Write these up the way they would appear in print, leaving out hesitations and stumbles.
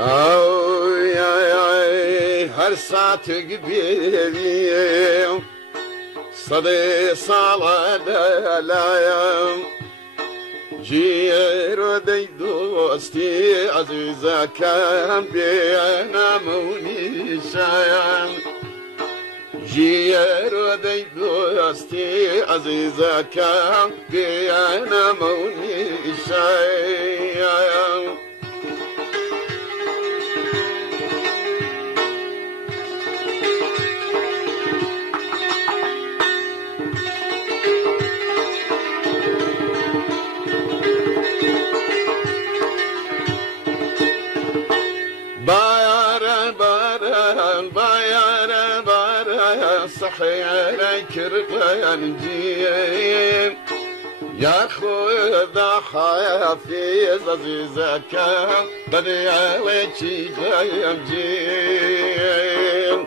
Ay ay ay her saat gibiyim Sadı salalayım Ciğer dey dosti azize kem Biyenamuni şayan Ciğer dey dosti azize kem Biyenamuni şayan صحيح كرقان جيم يا خذ حافظ عزيزك بدي عليك جايم جيم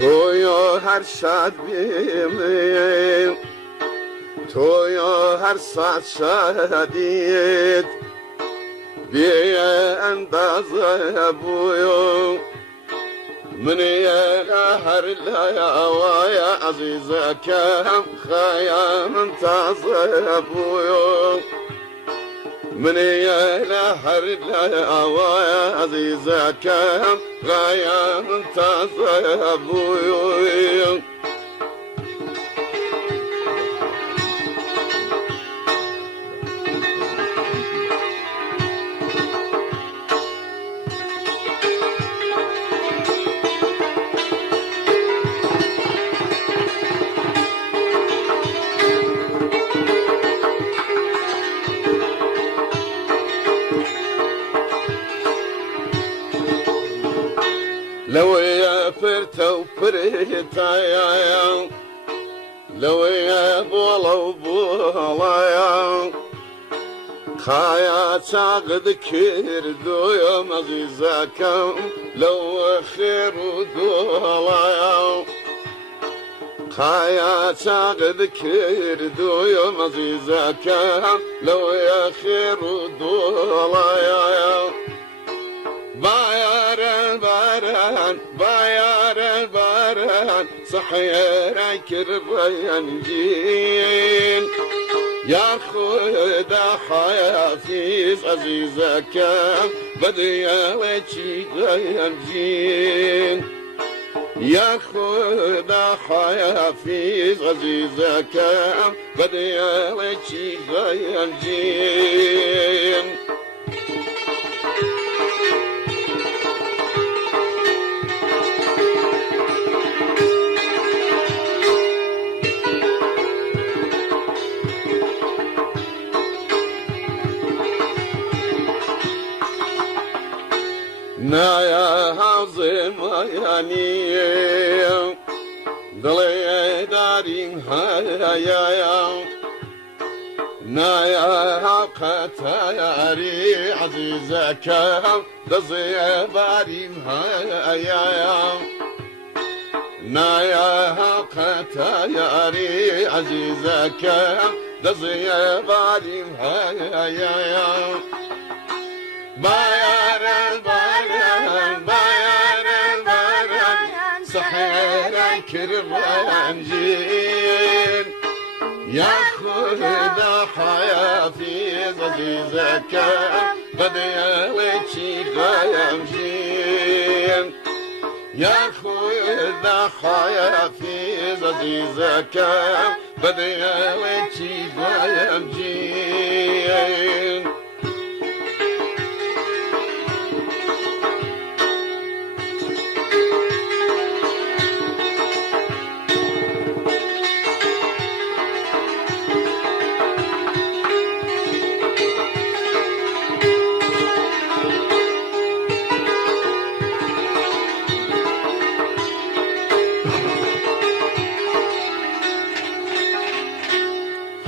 تویا هر شاد بیمیم تویا هر ساعت شادیت بی اندازه بویو منی هر لایوای عزیزه کم خیام تازه بویو مني لهر الهوايا عزيزة كم غاية منتظر أبوي لو يا فرتا وفريتا يا لو يا بولا وبولا خايا تعقد كردو يا مغيزاكم لو خير ودولا خايا تعقد كردو يا مغيزاكم لو يا خير ودولا بايران باران بايران باران صحيران كربيان جين يا خدا حيافيز عزيزة كم بدي عليكي غيان جين يا خدا حيافيز عزيزة كم بدي عليكي غيان جين نايا عظيم يعني ضلي دارين هيا نايا قتاري عزيزك ضزي بارين هيا نايا قتاري عزيزك ضزي بارين هيا بايران بايران بايران بايران صحيران كربان جين يا خدا حيافيز عزيزك بدي عليكي غايم جين يا خدا حيافيز عزيزك بدي عليكي غايم جين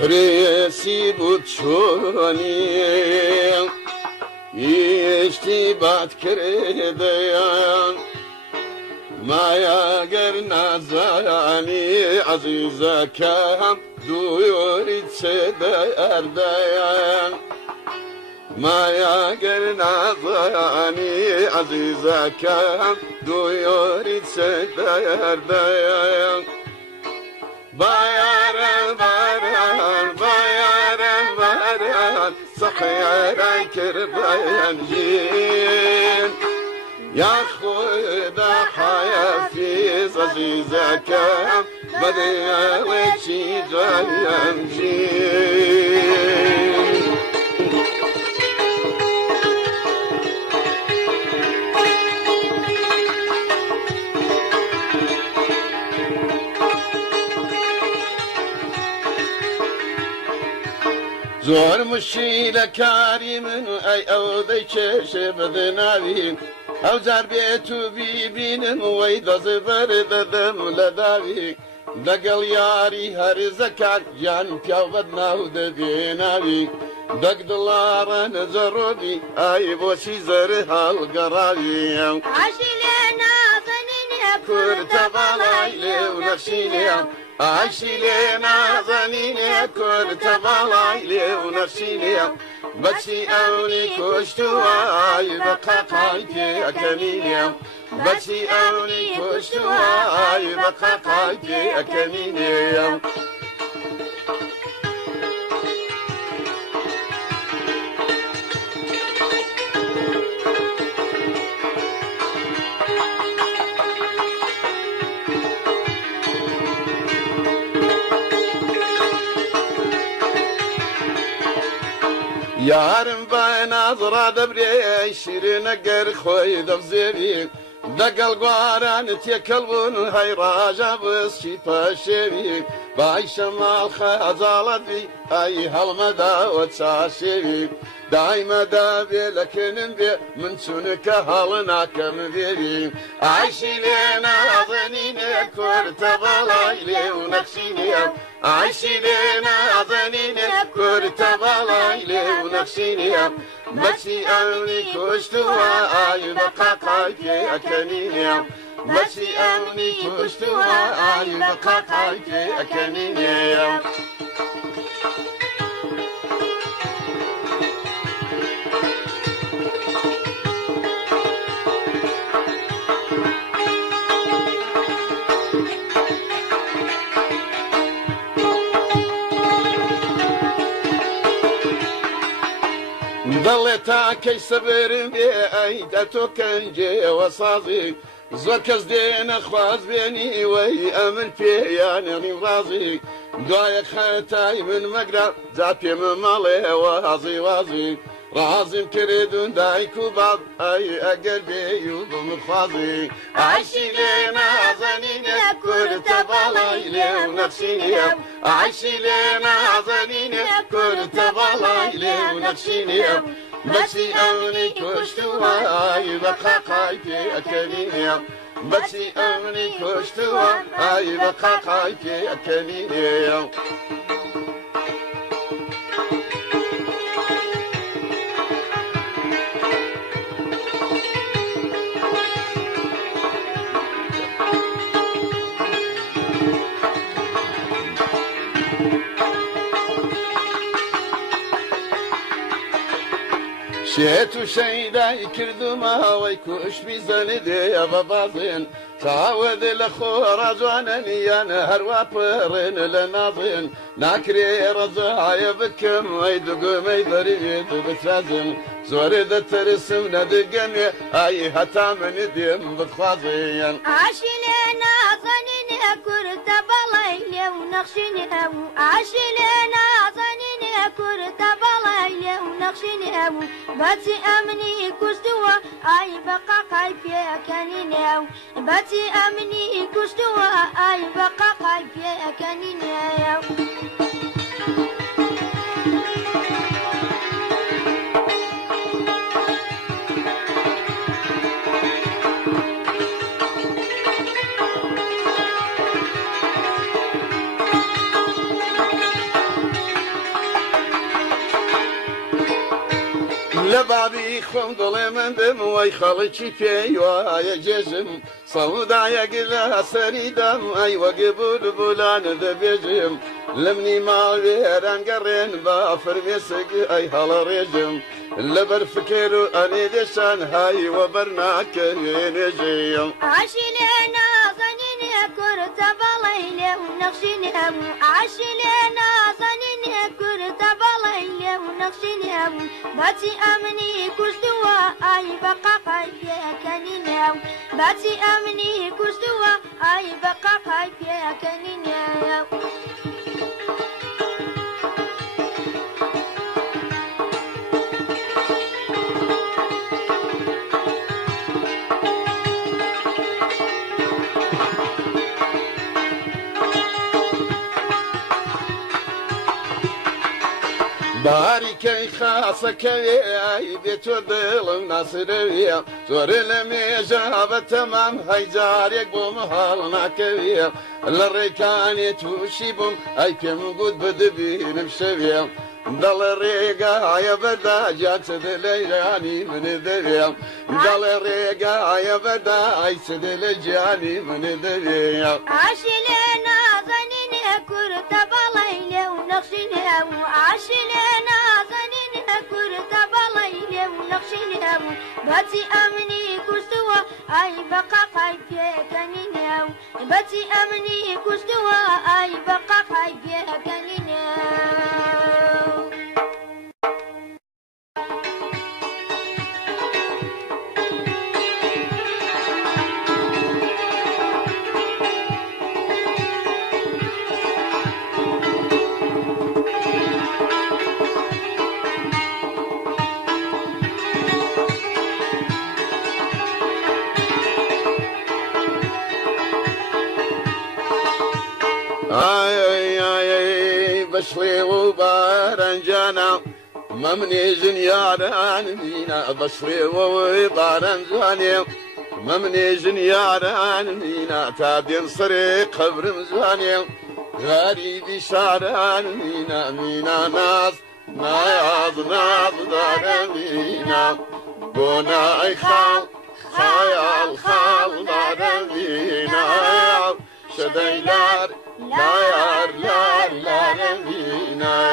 Resi bu çoni اشتبات كرديان ما يقر نازاني عزيزة كام دو يريد سدير ديان ما يقر نازاني عزيزة كام دو يريد سدير ديان بايران بايران بايران بايران صحيران كربان جين يا خدا حيا في عزيزة كام بدي وشي جايان جين زور مشيلة كاري من أي أو ذي كشف ذنابين أو زار بيتو بيبين ويدا زبر ذم لدابي دقل ياري هر زكاة جان بيو بدنا ودبينابي دق دولار نزربي أي بوشي زرها القرابي عاشي لنا ظنيني كرت بالايلي ونفسيني عاشي لنا ظنيني كرت بالايلي ونفسيني بچي أولي كشتواي بقى قايتي أكنيني بچي أولي كشتواي بقى قايتي أكنيني يارم بنظرة دبري شيرين قر خوي دبزيبي دقل قواران تيكلبون هاي راجا بس شي باشيبي باي شمال خازالتي اي هالمدى وتساشيبي دايما دابي لكن بي من سنك هالنا كم بيبي عايشي لينا ظنيني كرت بالايلي ونفسيني عايشي لينا ظنيني كرت بالايلي ونفسيني بچي أولي كشتوا آي بقى قايتي أكنيني بچي أولي كشتوا آي بقى قايتي أكنيني ضليتا كي صبر بي ايدتو كنجي وصازي زور كزدين خواز بيني وي امن في يعني رازي دايق خاتاي من مقرب زابي من مالي وازي وازي رازم كريدون دايكو بعض اي اقربي يوضم خوازي عايشي لينا ظنيني كرت بالايلي ونفسيني عايشي لينا ظنيني كرت بالايلي ونفسيني بچي أولي كشتوا آي بقى قايتي أكنيني بچي أولي كشتوا آي بقى قايتي أكنيني شيتو شيداي كردما ويكوش بزندي يا بابازين تعود لخو رجوانني انا هروا برين لناظين ناكري رزايا بكم ويدق ميدري بترازن زوري ذا ترسم ندقني اي هتا من ديم بتخوازين عاشي لنا ظنيني كرت بالايلي ونخشيني عاشي لنا ظنيني كرت بالايلي ونخشيني باتي امني كشتوا اي بقى قايفي كانيني باتي امني كشتوا اي بقى قايفي كانيني لبابي خم ظلي من دم ويخلتي في ويا جزم صودع يقلا سريدم أي وقبول بولان ذبجم لمني ما بيران قرين بافر مسق أي هالرجم لبر فكر أني دشان هاي وبرناك نجيم عاشلنا ظنيني كرت بليلة ونقشني أبو عاشلنا ظنيني كرت بليلة ونقشني أبو باتي أمني كستوا أي بقى قايفيا كنيني أبو باتي أمني كستوا أي بقى قايفيا كنيني أبو باركي خاصك يا بيتو دل ناصرية زور لمي جاب تمام هاي جاريك بمهالنا كبير الريكاني توشيبم اي كم قد بدبين بشبير دل الريقا يا بدا جات دلياني من دبير دل الريقا يا بدا اي سدلجاني من دبير عاشلنا ظنيني كرت بليلة ونقشني أبو عاشلنا ظنيني كرت بليلة ونقشني أبو باتي أمني كستوا أي بقى قايفيا كنيني أبو باتي أمني كستوا أي بقى قايفيا كنيني أبو بشري وبارنجانا ممني زنياران مينا بشري وبارنجاني ممني زنياران مينا تابين صري قبر مزاني غريبي شاران مينا مينا ناس نايض دار مينا بونا اي خيال دار مينا شديلار لا رمينا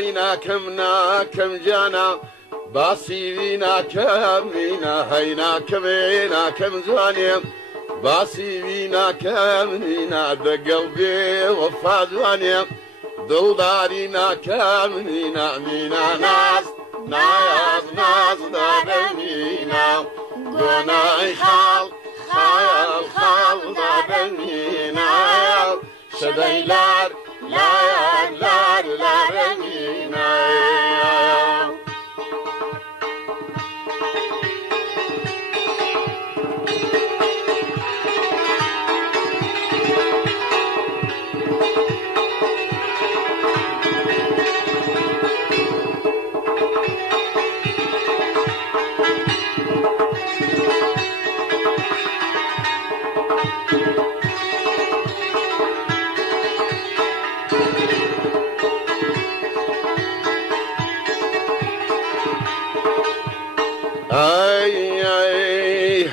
هينا كم جانا باسينا كمينا هينا كم زاني باسينا كمينا بقلبي وفا زاني دلدارينا كمينا مينا ناس دارمينا قناي خال دارمينا شديلار لا رمينا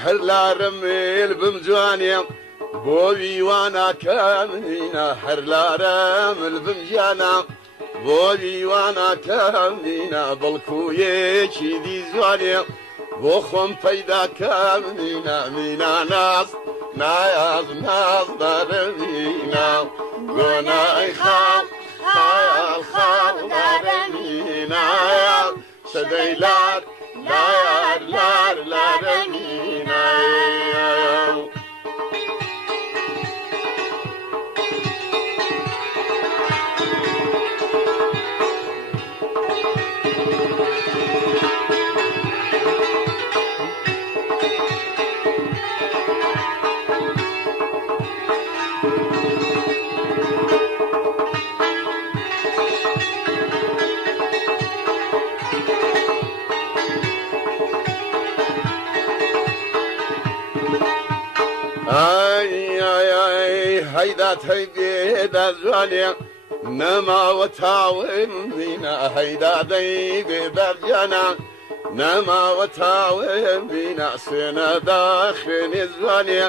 هلا رميل بمجاني بوبي وانا كامينا هلا رميل بمجانا بوبي وانا كامينا بالكوية دي زواني بوخم فايدا كامينا مينا ناس دارمينا قناي خال دارمينا شديلار لا رمينا ئای ئای هەیدات هەی بێدا جوانێ نەماوە تاوم بینە هەیدادەی بێدا گیانە نەماوە تاوم بینە سوێنە داخێنێ جوانێ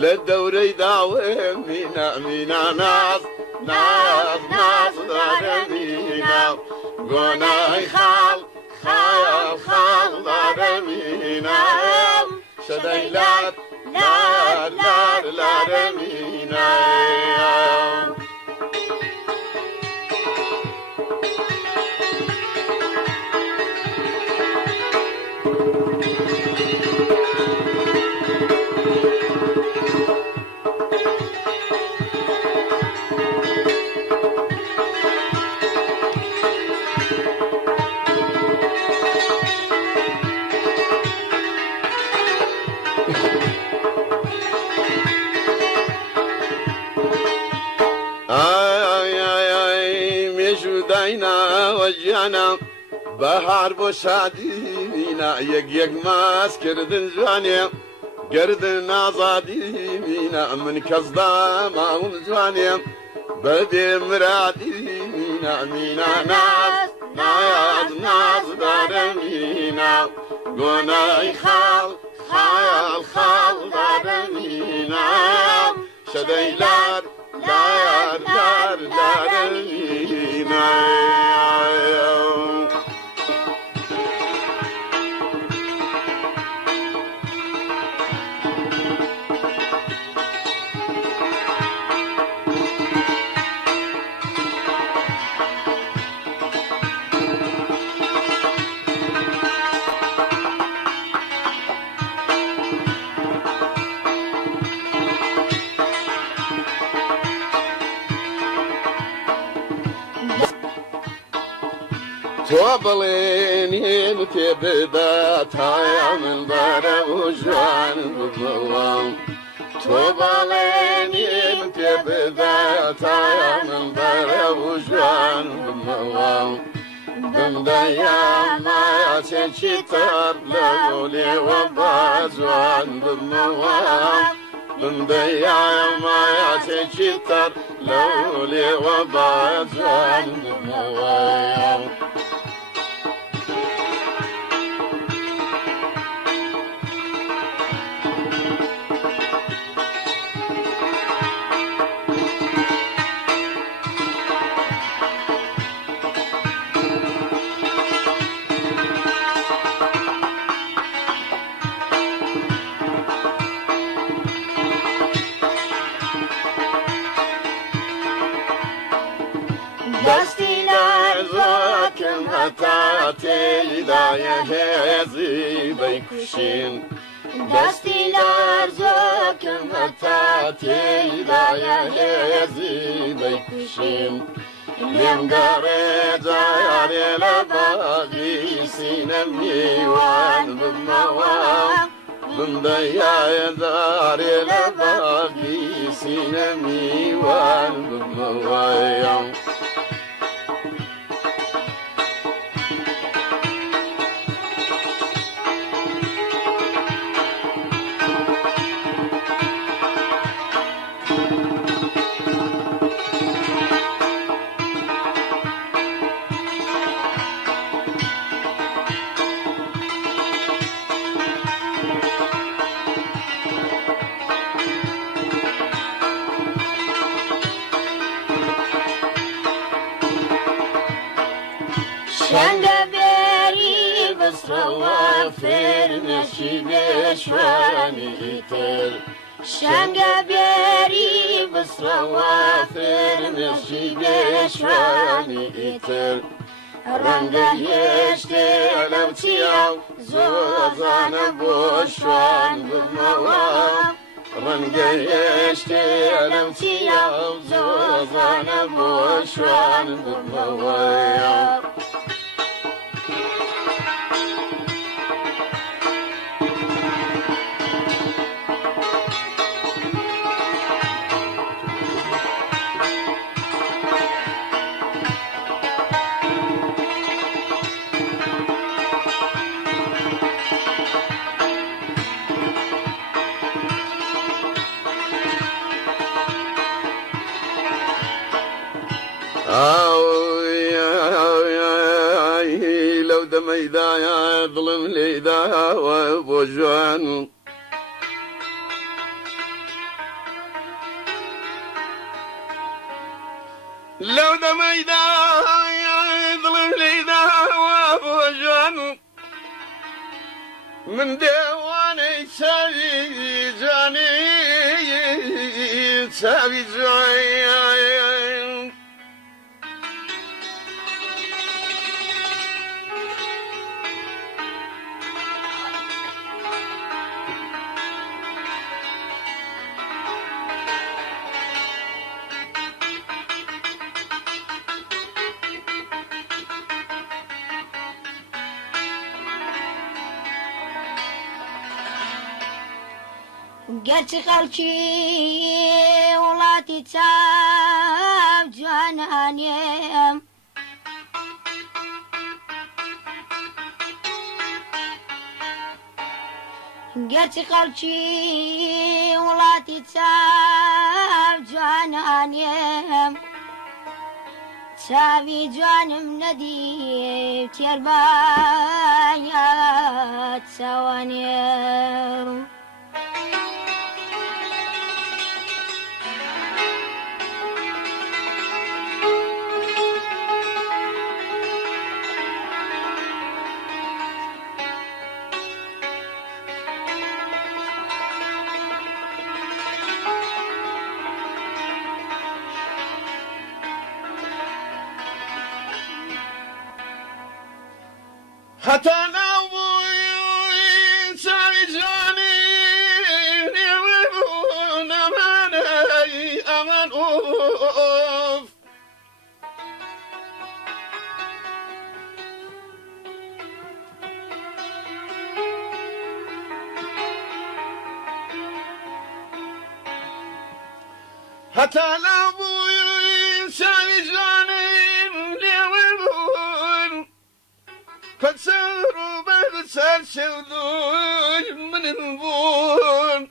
لە دەورەی داوم بینە مینە ناز ناز ناز دارەمینە گۆنای خاڵ خاڵ خاڵ دارەمینە شەدەی لات لار لار لارەمینە گیانە بەهار بۆ شادیمینە یەک ماس کردن جوانێ گردن ئازادیمینە من کەسدا ماوم جوانێ بەبێ مرادیمینە مینە ناز ناز ناز دارەمینە گۆنای خاڵ خاڵ خاڵ دارەمینە شەدەی لار لار لار دارەمینە تۆ بڵێنێن تێ بدا تایا من بەرە و ژوان ببەوە تۆ بەڵێنێن تێ بدا تایا من بەرە و ژوان ببەوە بمدەیا ماچێکی تەر لەو لێوە بە جوان ببمەوە بمدەیا ماچێکی تەر لەو لێوە بە جوان ببمەوە دەستی لەرزەکەم هەتا تێدایە هێزی بەیکوشین دەستی لەرزەکەم هەتا تێدایە هێزی بەیکوشین لێم گەڕێ جارێ لە باغی سینە میوان ببمەوە بمدەیایە جارێ لە باغی سینە میوان ببمەوە شەنگە بێری بەسڕەوە فێرمێشی بێشوانی تر شەنگە بێری بەسڕەوە فێرمێشی بێشوانی تر ڕەنگە هێشتێ لەم چیاو زۆزانە بۆ شوان ببمەوە ڕەنگە هێشتێ لەم چیاو زۆزانە بۆ شوان ببمەوە لو دميدا يا ظلم ليدا وبوجوان لو دميدا يا ظلم ليدا وبوجوان من ديواني سابي جاني سابي جاني گرچه خەڵکی وڵاتی چاو جوانانێم گرچه خەڵکی وڵاتی چاو جوانانێم چاوی جوانم نەدی تێربایەت چاوانێم حتى لو سامي جاني نعمون أماني أمان أوف حتى لو سامي جاني نعمون فسروا بلسان شوذوج من البون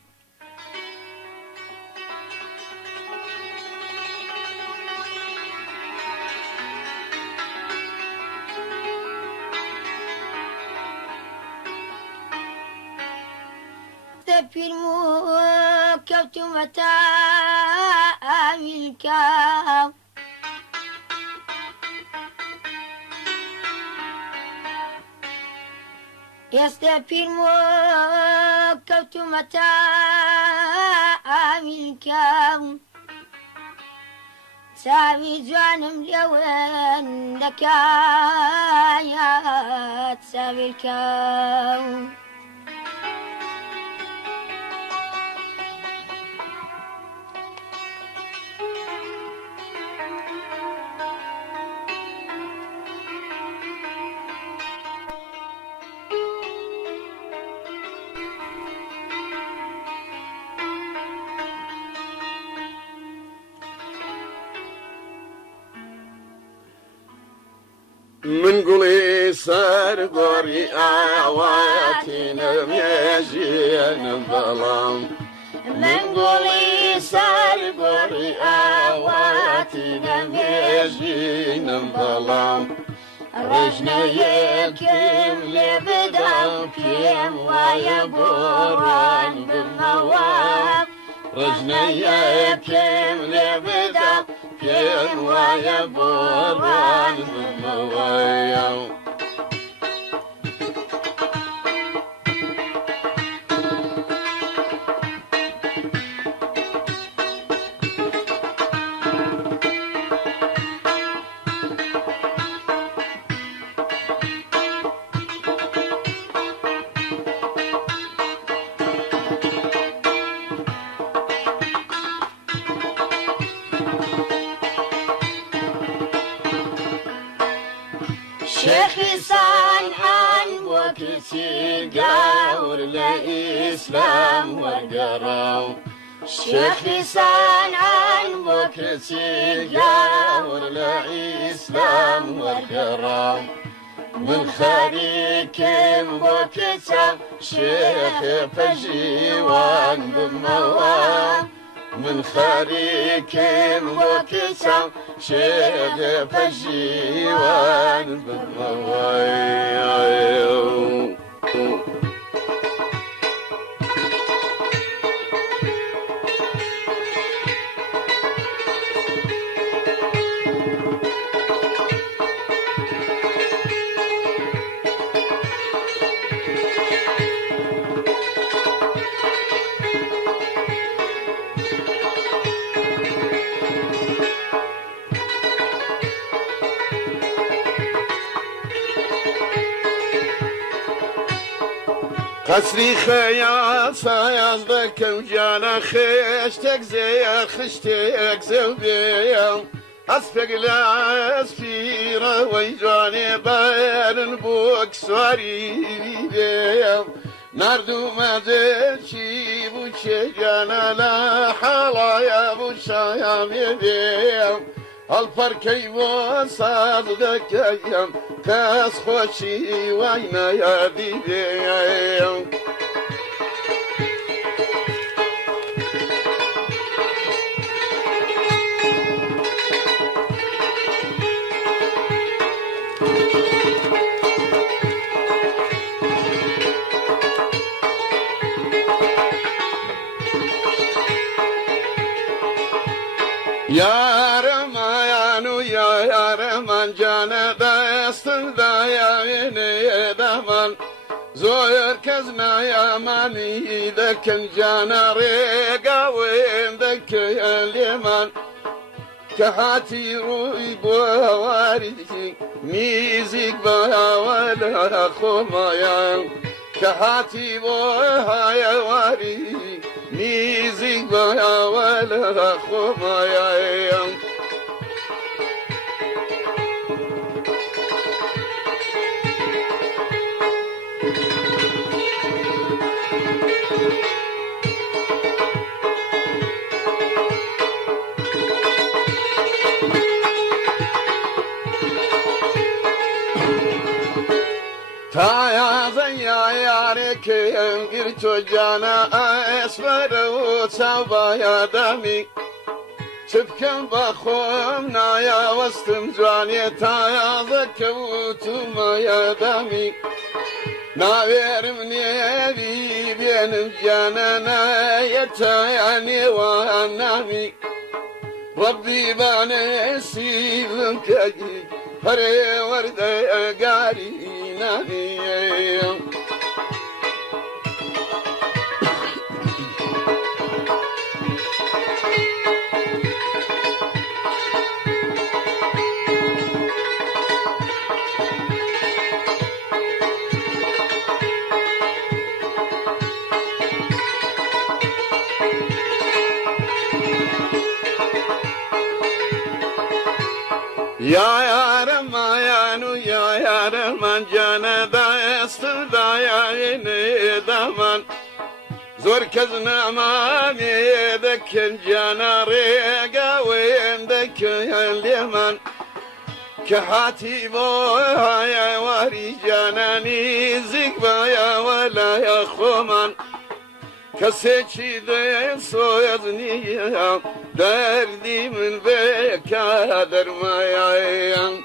تبيرمو كوتو متاع الكاو ئێستا پیرمۆ کەوتومەتە ئاویلکەم چاوی جوانم لێوێن دەکایەت چاویلکەم من قولي صار قوري آواتي نميجين الظلام من قولي صار قوري آواتي نميجين الظلام رجنا يكيم لبدام كيم ويا بوران بالنوام رجنا يكيم لبدام كيم ويا بوران بالنوام شيخي صالحان وكسي قاور لإسلام والقراو شيخي صالحان وكسي قاور لإسلام والقراو من خريكم وكسام شيخ فجيوان بالنوام من خاركم وكسام شيخ فشيوان بالموايا. قصري خيال سايز ذكم جانا خشتك زي خشتك زوبيا أسفق لا أسفيرة ويجاني بارن بوك سواري بيا ناردو ما زلشي بوشي جانا لا حالا يا بوشايا بيا الفركي وصاد ذكيا كاس خوشي وينا يا ديبيا. يا رمان جانا داستن دا يا ويني دمان زوير كزنا يا ماني ذكن جانا ريقا وين ذك يا اليمان كهاتي روي بواري ميزيك بها ولا خمايا كهاتي بوها يا واري ميزيك بها ولا خمايا. تايا زيا يارك ينقرتو جانا اسفر وصابا يا دمي شبكن بخومنا يا وستم جاني تايا ذكوتما يا دمي ناوير مني بي بين جانانا يتاياني وانامي ربي باني سيبك هري ورد قاري ناني. يا رميان يا رمان جانا داست دايا دمان زور كزنا مامي ذكن جانا ريقا وين ذك اليمن كحاتي بوها يا واري جاناني زقبا يا ولا يا خومن كسيتشي ذي صويزني دردي من بيك درمايا.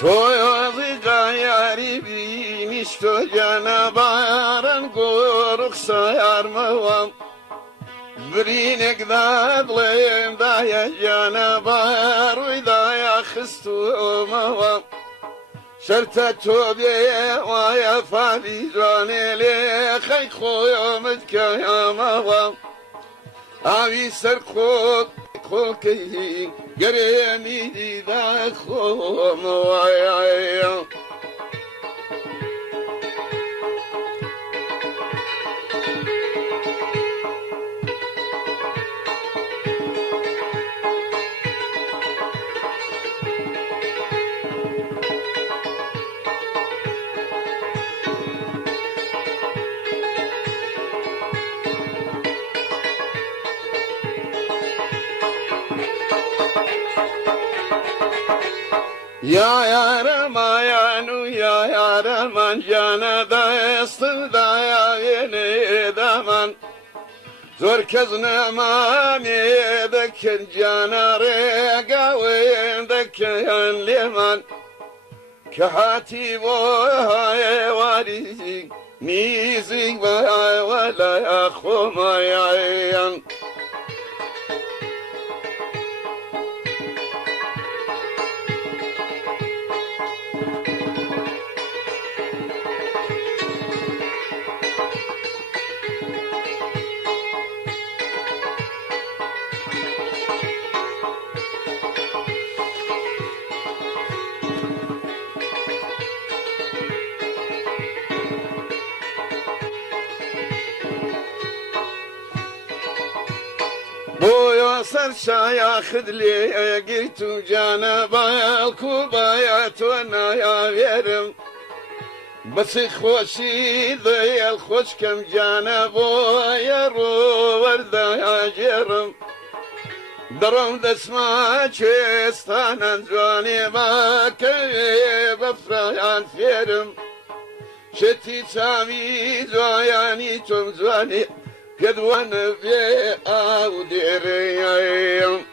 تويضيقا ياري بينشتو جانا بارن قورق سيار موام برينك ذا ظليم ذا يا جانا بار وذا يا خستو موام شرتتو بي ويا فادي جاني لي خي خويومتك يا موام أبي سرقوك خوكي قريمي دي ذا خوم ويايا. Ya yarım ayanu ya yarım cana da ıstıda ya yeni daman zor kezne mani dekken cana rega ve dekken liman kahati wo hayvani nizik ve wala akhuma yan Boya sarşaya khidliye girtu cana bayal kubaya tona ya verim Bası خوشی دیل خوش کم جانا boya روورده اجرم درم دسما چستانن جوانی با که بفرایان فیرم شتی چاوی جوانی چون جوانی كدوان في أوديريم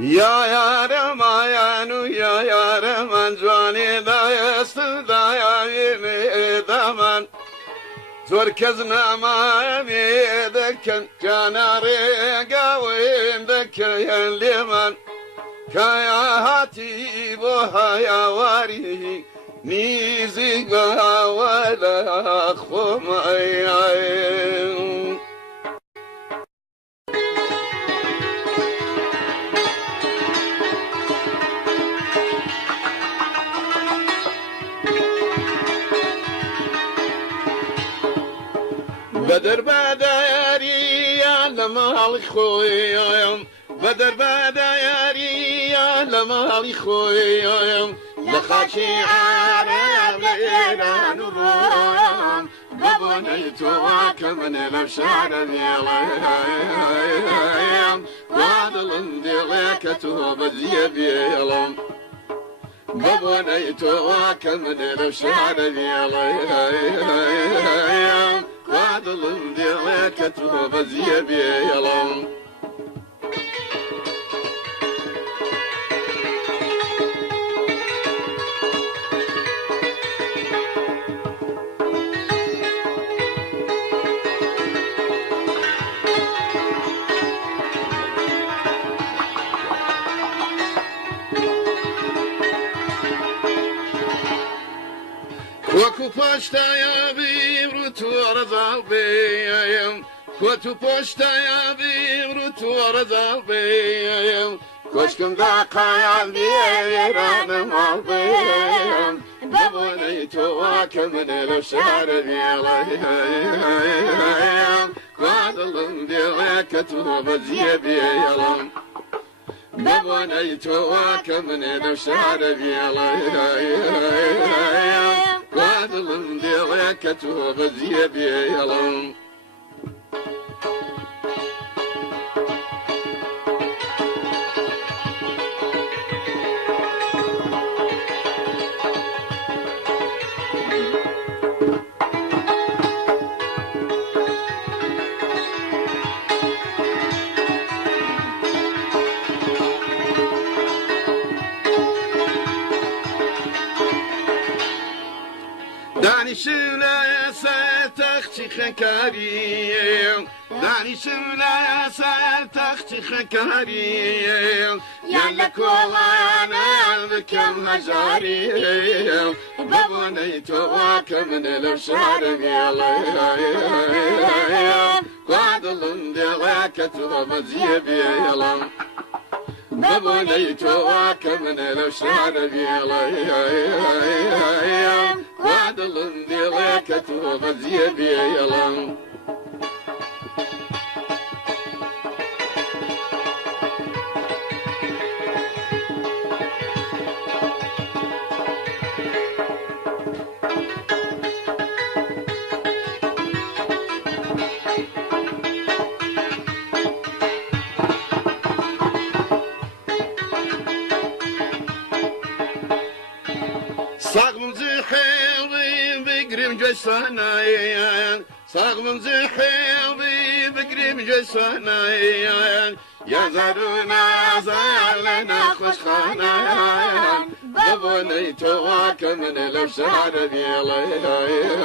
Ya yarım ayanu ya yarım ancani da yastı da ya yeni daman Zor kezne mami dekken canare gavim dekken liman Kaya hati bu hayavari nizik ve havale akhumayayım بدر بداري يا لمال خويم بدر بداري يا لمال خويم لخاشي عرب إيران الروم ببنيت وكمن الأبشار بيلم وعدل دلكته بزيب يلم ببنيت وكمن الأبشار بيلم وعدلم دلكته بزيب يلم وكو پشتایا بیم رو تو رزال بیم وكو پشتایا بیم رو تو رزال بیم کشکم دا قایال بیرانم آل بیم ببونی تو واکم دل شهر بیلیم قادلم دیلکتو بزیه بیلم ببوني تواك من الشعر بيلم قادلم ديلك توبزي بيلم دانشم لا يسالتخشي خكاريم دانشم لا يسالتخشي خكاريم يالك وانا بكم هجاريم ببني تواك من الابشار بيلم قادلم دلك توبزي بيلم ببوني تواك من الأشعار بيلام وعدل ديلك توبزي بيلام صاغم زحيري بقريم جسانايان صاغم زحيري بقريم جسانايان يا زارونا يا زالنا خوش خانايان بابوني تواك من الأشعار بيلام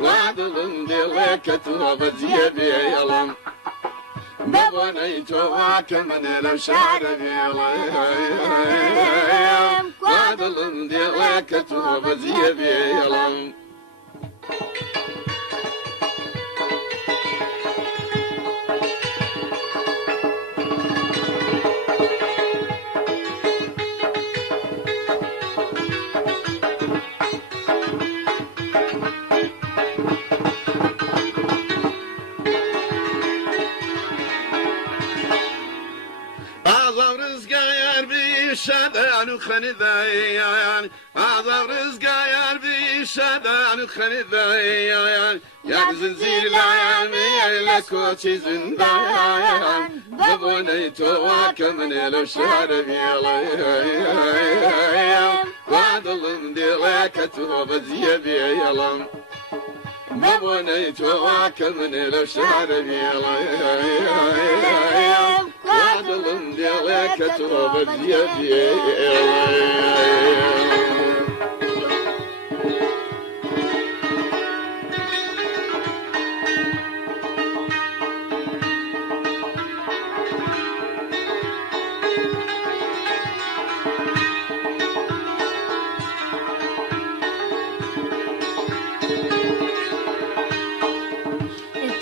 وعدلم ديلك توبزي بيلام بابوني تواك من الأشعار بيلام وعدلم ديلك توبزي بيلام شدان خندايان عذاب رزقا يربي شدان خندايان يا زنزير العامي لكوتي زندايان ببوني تواك من الأشعار بيلام وعدلم ديلك توبزي بيلام ببوني تواك من الأشعار بيلام وعدلم ديلك توبزي بيلام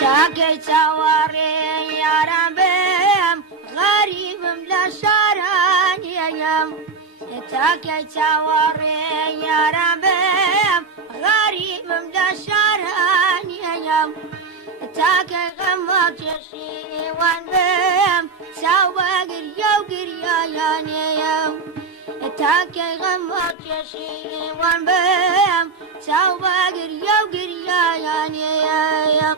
تاكي تواري يا ربهم غريب لا شران يا يم تاكي تواري يا ربهم غريب لا شران يا يم تاكي غمض يشي وان بهم سوا قريا وقريا يا نيم تاكي غمض يشي وان بهم سوا قريا وقريا يا نيم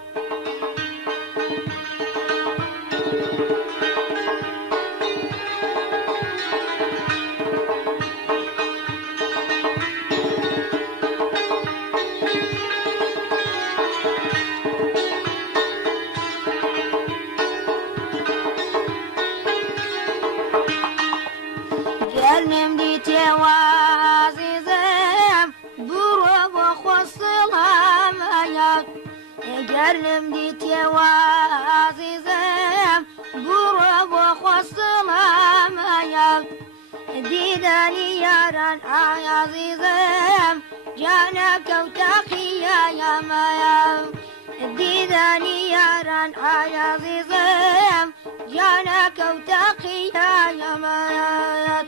جرنم دي توازيزم بروب وخصلام ايات جرنم دي توازيزم بروب وخصلام ايات ديداني ياران عزيزم جانك وتخيا يا مايا ديداني ياران عزيزم جانك وتخيا يا مايا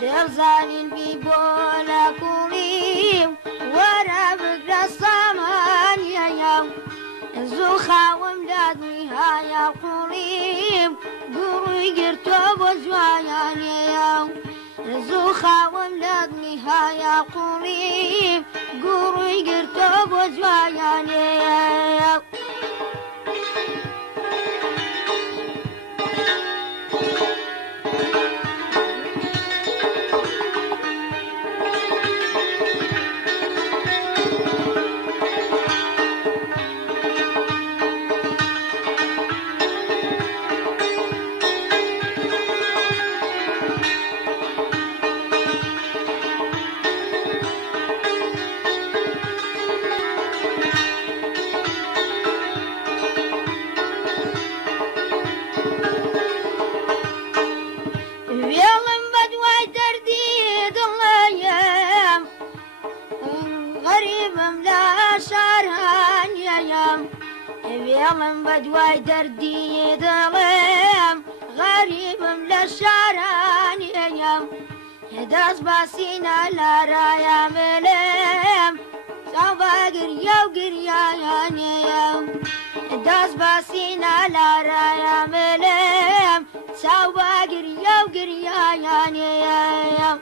دلزانين بيبولا كوريم ورا بقرا السمان يا يوم زوخا ومدادني هايا قوريم قروي قرتو بزوايان يا يوم زوخا ومدادني هايا قوريم قروي قرتو بزوايان يا يوم دێڵم بەدوای دەردی دەڵێم غەریبم لە شارانیەم دەست باسینە لارایە ملێم چاوا گریە و گریایانەیەم دەست باسینە لارایە ملێم چاوا گریە و گریایانەیەم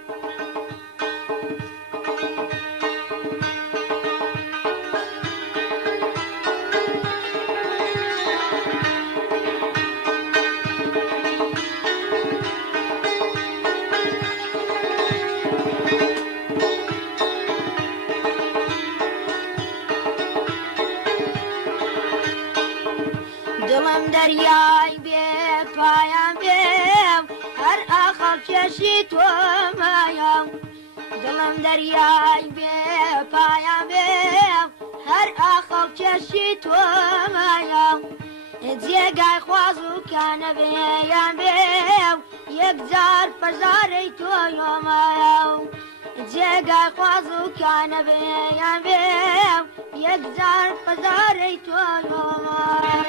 دڵم دەریای بێ پایان بێم هەر ئاخەڵ کێشی تۆمایەم دڵم دەریای بێ پایان بێم هەر ئاخەڵ کێشی تۆمایەم جێگای خواز و کانەبێیان بێم یەکجار پەژارەی تۆ یۆمایەم جێگای خواز و کانەبێیان بێم یەکجار پەژارەی تۆ یۆمایەم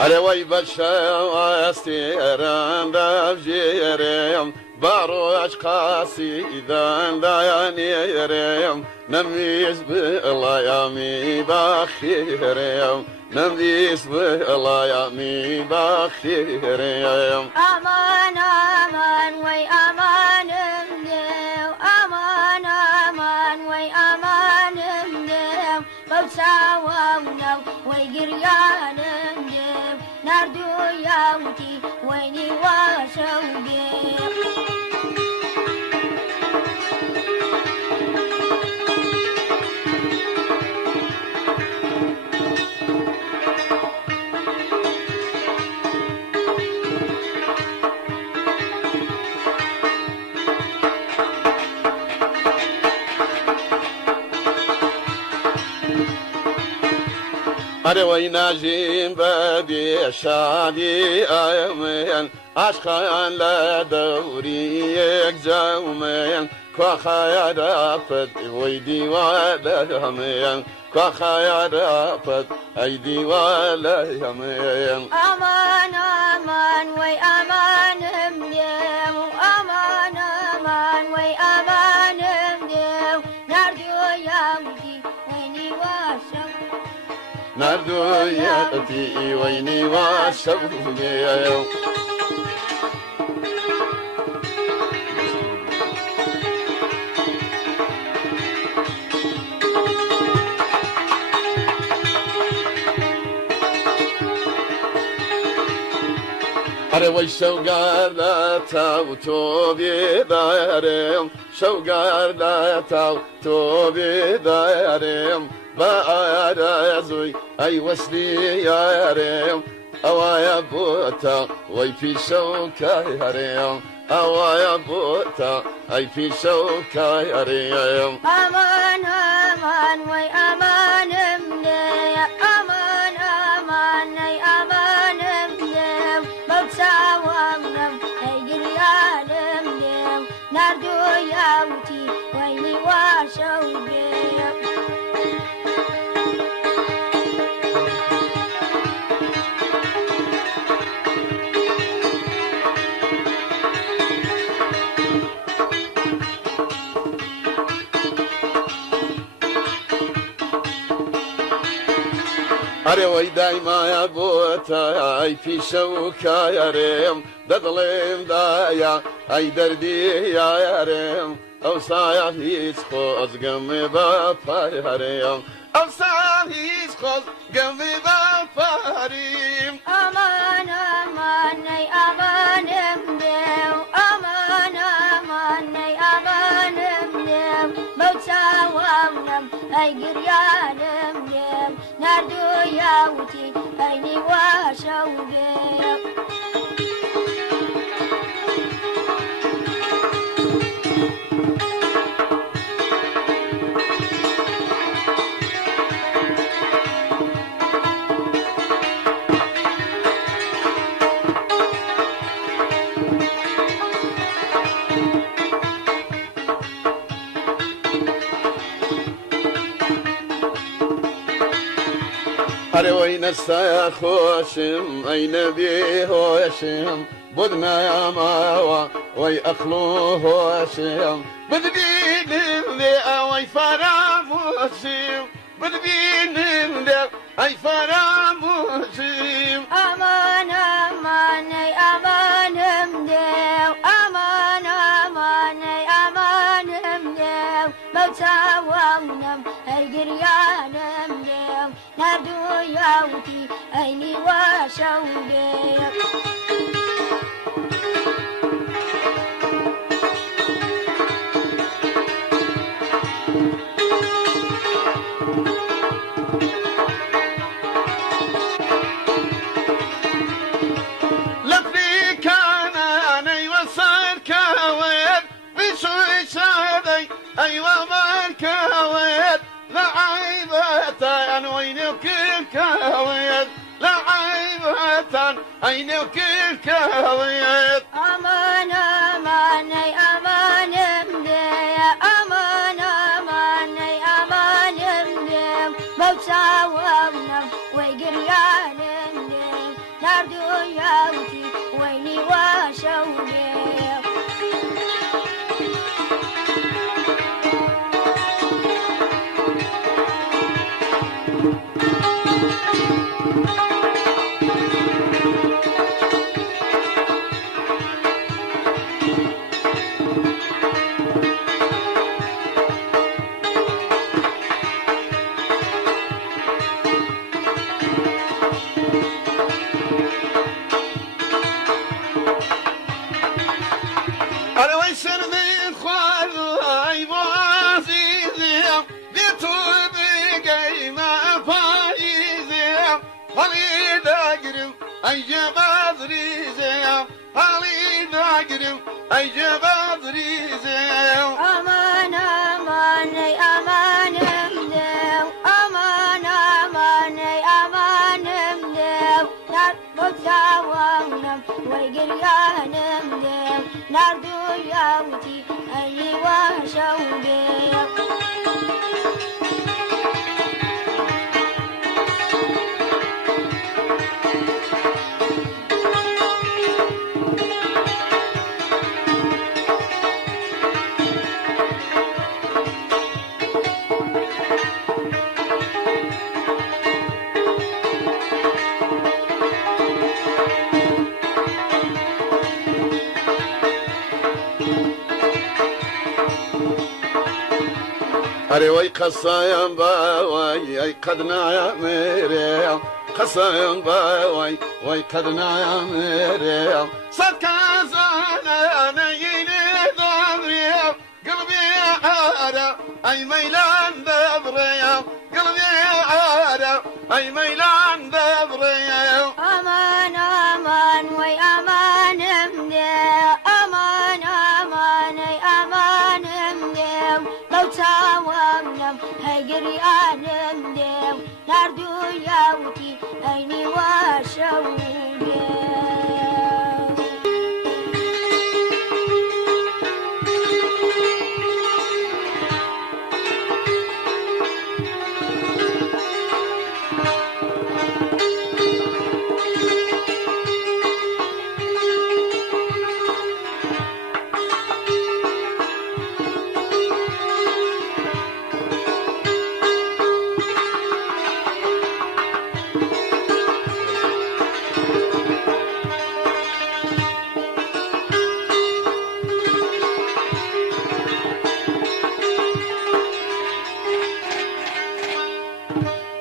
ئەرەوەی بەشەوەستێران دەژێرێم باڕۆژ قاسیداندایانێرێم نەمویست بڵایامی باخێرێم نەمویست بڵایامی باخێرێم ئامان ئامان وەی ئامانم نێو ئامان ئامان وەی ئامانم نێو بەو چاوەونە وەی گریانم نێو نردوو یاوتی وەی نیواشە و بێم ئەرەوەی ناژیم بە بێشادی ئەمەیان عاشقان لە دەوری یەکجەومەیان کۆخایەراپەت وەی دیوا لە هەمەیان کۆخایەراپەت ئەی دیوا لە هەمەیان ئامان ئامان وەی ئامانم نێو ئامان ئامان وەی ئامانم نێو نردوو یاوتی وەی نیواشە نردوویەتی وەی نیواشە و بێم ئەرەوەی شەوگار لە تاو تۆ بێدارێم شەوگار لە تاو تۆ بێدارێم بە ئارەزووی ئەی وەسلی یارێم ئەوایە بۆتە وەی پیشە و کایهەرێم ئەوایە بۆتە ئەی پیشە و کایهەرێم ئامان ئامان وەی ئامانم نێە ئامان ئامان نەی ئامانم نێو بەو چاوەمنم ئەی گریانم نێو نردوو یاوتی وەی نیواشە و بێم ئەرەوەی دایمایە بۆتە ئەی پیشە و کایەرێم دەدڵێم دایە ئەی دەردی یارێم ئەو سایە هیچ خۆزگەمێ بە پایهەرێم ئەو سا هیچ خۆزگەمێ بە پاریم ئامان ئامان نەی ئامانم نێو ئامان ئامان نەی ئامانم نێو بەو چاوەمنم ئەی گریانم نێم نردوو یاوتی ئەی نیواشە و بێم أري وين الساخوشم أين بيهوشم بدنا يا ماوا وي أخلوهوشم بدبين ذي وي فراموشم بدبين ذي أي فراموشم أمان أمان أي أمان مديو أمان أمان أي أمان مديو موتا ونم أي قريان مديو نردو يوتي أيني واشو بيو أيوة مالكويت لعيبتان وينك الكويت لعيبتان عينك الكويت أمان أمان أي أمان مدي أمان أمان أي أمان مدي موتا ونم ويقريان مدي نردو يوتي ويني واشو بيو أي جبادري زيو علي ناقرم أي جبادري زيو أمان أمان أي أمان مديو أمان أمان أي أمان مديو نربط زاوانم ويقريان مديو نردو يوتي أي واشو بيو أري وي قصايم باوي أي قدنا يا ميريم قصايم باوي وي قدنا يا ميريم صدق زانا نيني ذبريم قلبي عارة أي ميلان ذبريم قلبي عارة أي ميلان ذبريم أمان أمان وي أمان مديو أمان أمان أي أمان مديو موتا ونم هاي قريان مديو نردو يوتي أيني واشو بيو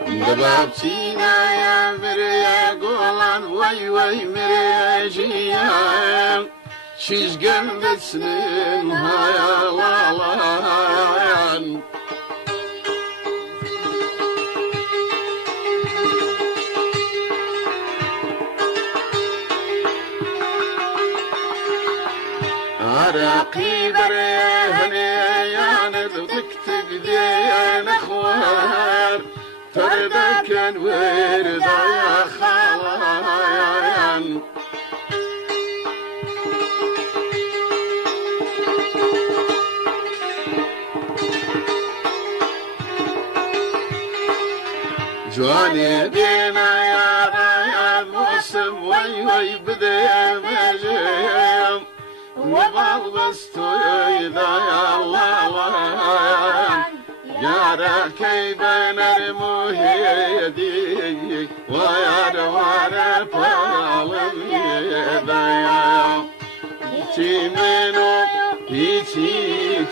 دبابتينا يا مريا قولان وي وي مريا جيان شيش قلب سنينها يا والان عراقي بريهني يا نبتك تقدين اخوان تردك ورد يا خالان جواني بين موسم وی بدمجم وبال بستوی دای الله یارا کی بنر موهدی و یار واره پالم یدایم هیچی منو هیچی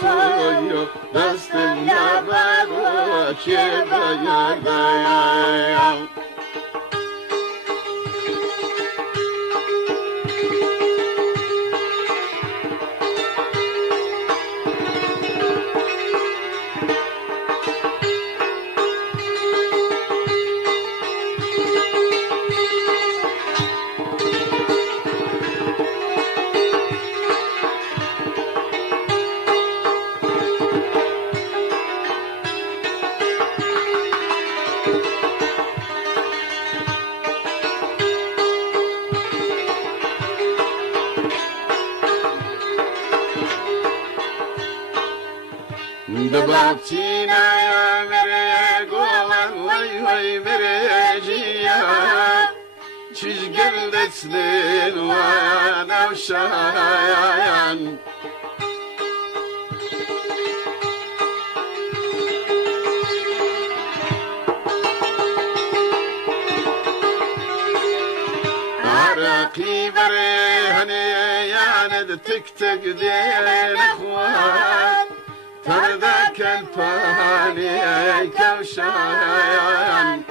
تویو دستم نبرو چه بیردایم دبابتینا یا میره گوان وی میره جیا چیز گلدسلین و نوشاین عراقی بره هنی یاند تک تک دین خوان فردك الفاني كوشان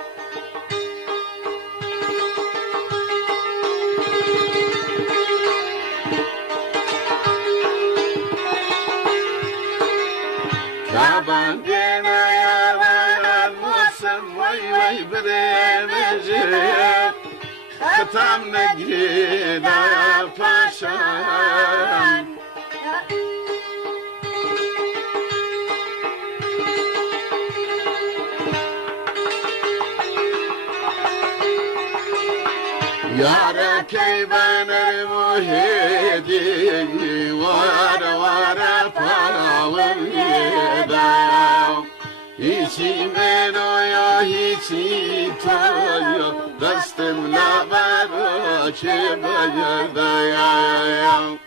كابان دينا يا الموسم وي بدمجي ختم نجينا فاشان یارا کی بنر موهدی وارا پالم یدایم هیچی منو یا هیچی تویو دستم نبرو چه بیردایم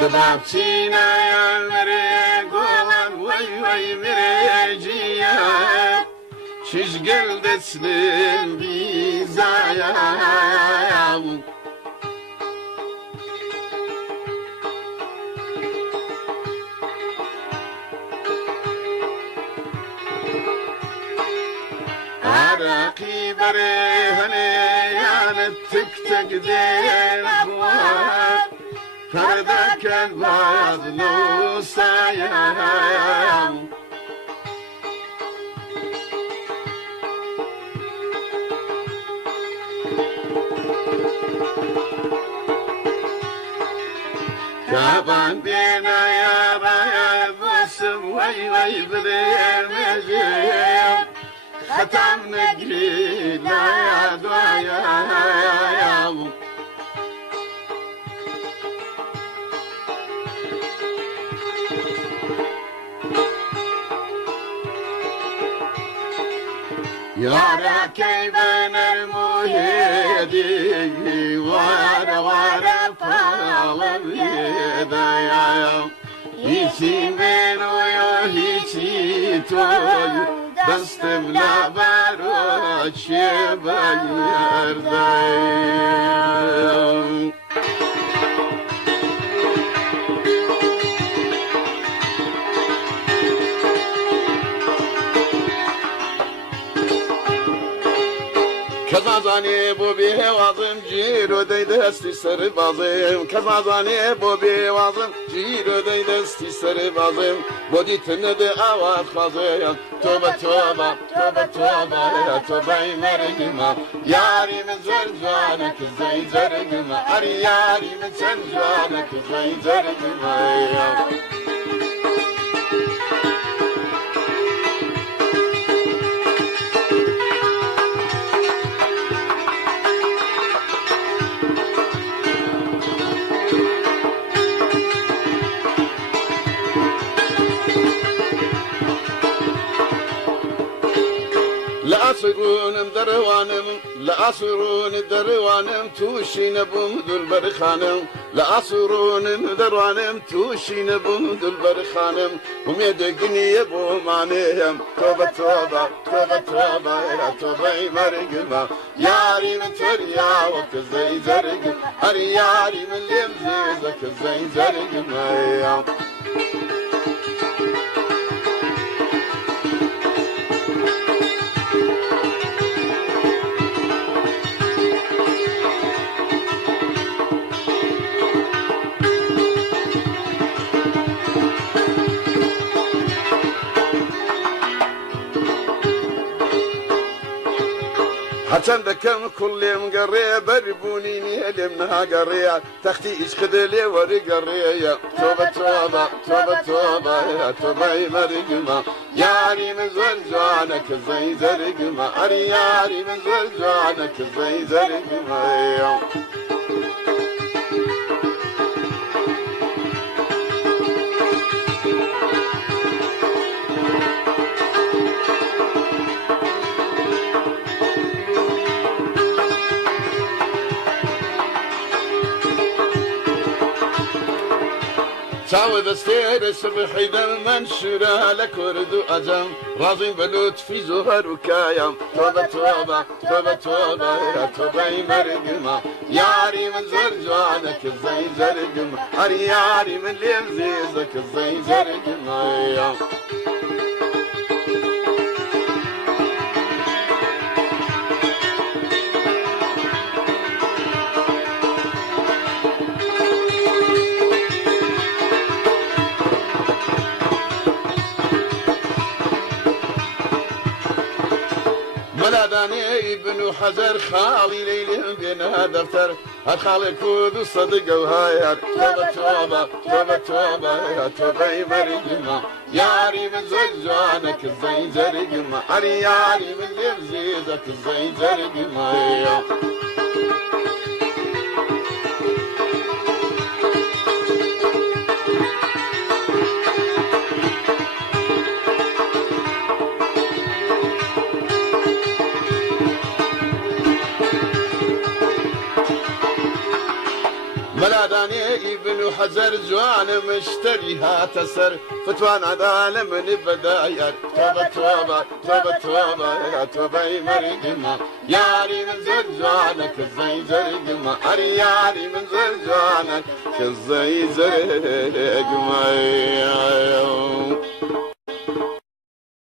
دبابتینا یا میره گوان وی میره جیا چیز گلدسلین بیزایم عراقی بره هنی یاند تک تک دین خوان فردك الباطل سايم كابان دينا يا رايا بسم وي بدمجي ختم نجينا يا دعايا یارا کی بنر موهدی وارا پالم یدایم هیچی منو یا هیچی تویو دستم نبرو چه بیردایم كزازاني بو بيه وازم جيرو دي دستي سر بازم كزازاني بو بيه وازم جيرو دي دستي سر بازم بودي تند آوات خازم توبة توبة توبة توبة يا توبة مرقما ياري من زرجانك زي زرقما أري ياري من زرجانك زي زرقما لأسرون دروانم توشين بوم دل برخانم لأسرون دروانم توشين بوم دل برخانم هم يدقني بوم عنيهم توبة توبة توبة توبة يا توبة مرقما ياري من تريا وك زي زرقما أري ياري من لمزيزك زي زرقما حسن دكم كل يوم قرية بربوني نهلمنها قرية تختي إيش خذلي وري قرية توبة توبة توبة توبة يا توبة مرقما ياري من زرجانك زي زرقما أري ياري من زرجانك زي زرقما ساوي بستير الصبح إذا المنشورة لكرد أجم راضي بلوت في زهر وكايم توبة توبة توبة توبة يا توبة مرقما ياري من زرجانك زي زرقما أري ياري من لمزيزك زي زرقما ملاداني ابن حجر خالي ليل بينها دفتر هالخالي كود وصدق وهاير توبة توبة توبة توبة يا توبة مرقما ياري من زرجانك زي زرقما أري ياري من لمزيزك زي زرقما ملاداني ابن حجر جوان مشتريها تسر فتوان عدالة من بداير توبة توبة توبة توبة يا توبة مرقما ياري من زرجانك زي زرقما أري ياري من زرجانك زي زرقما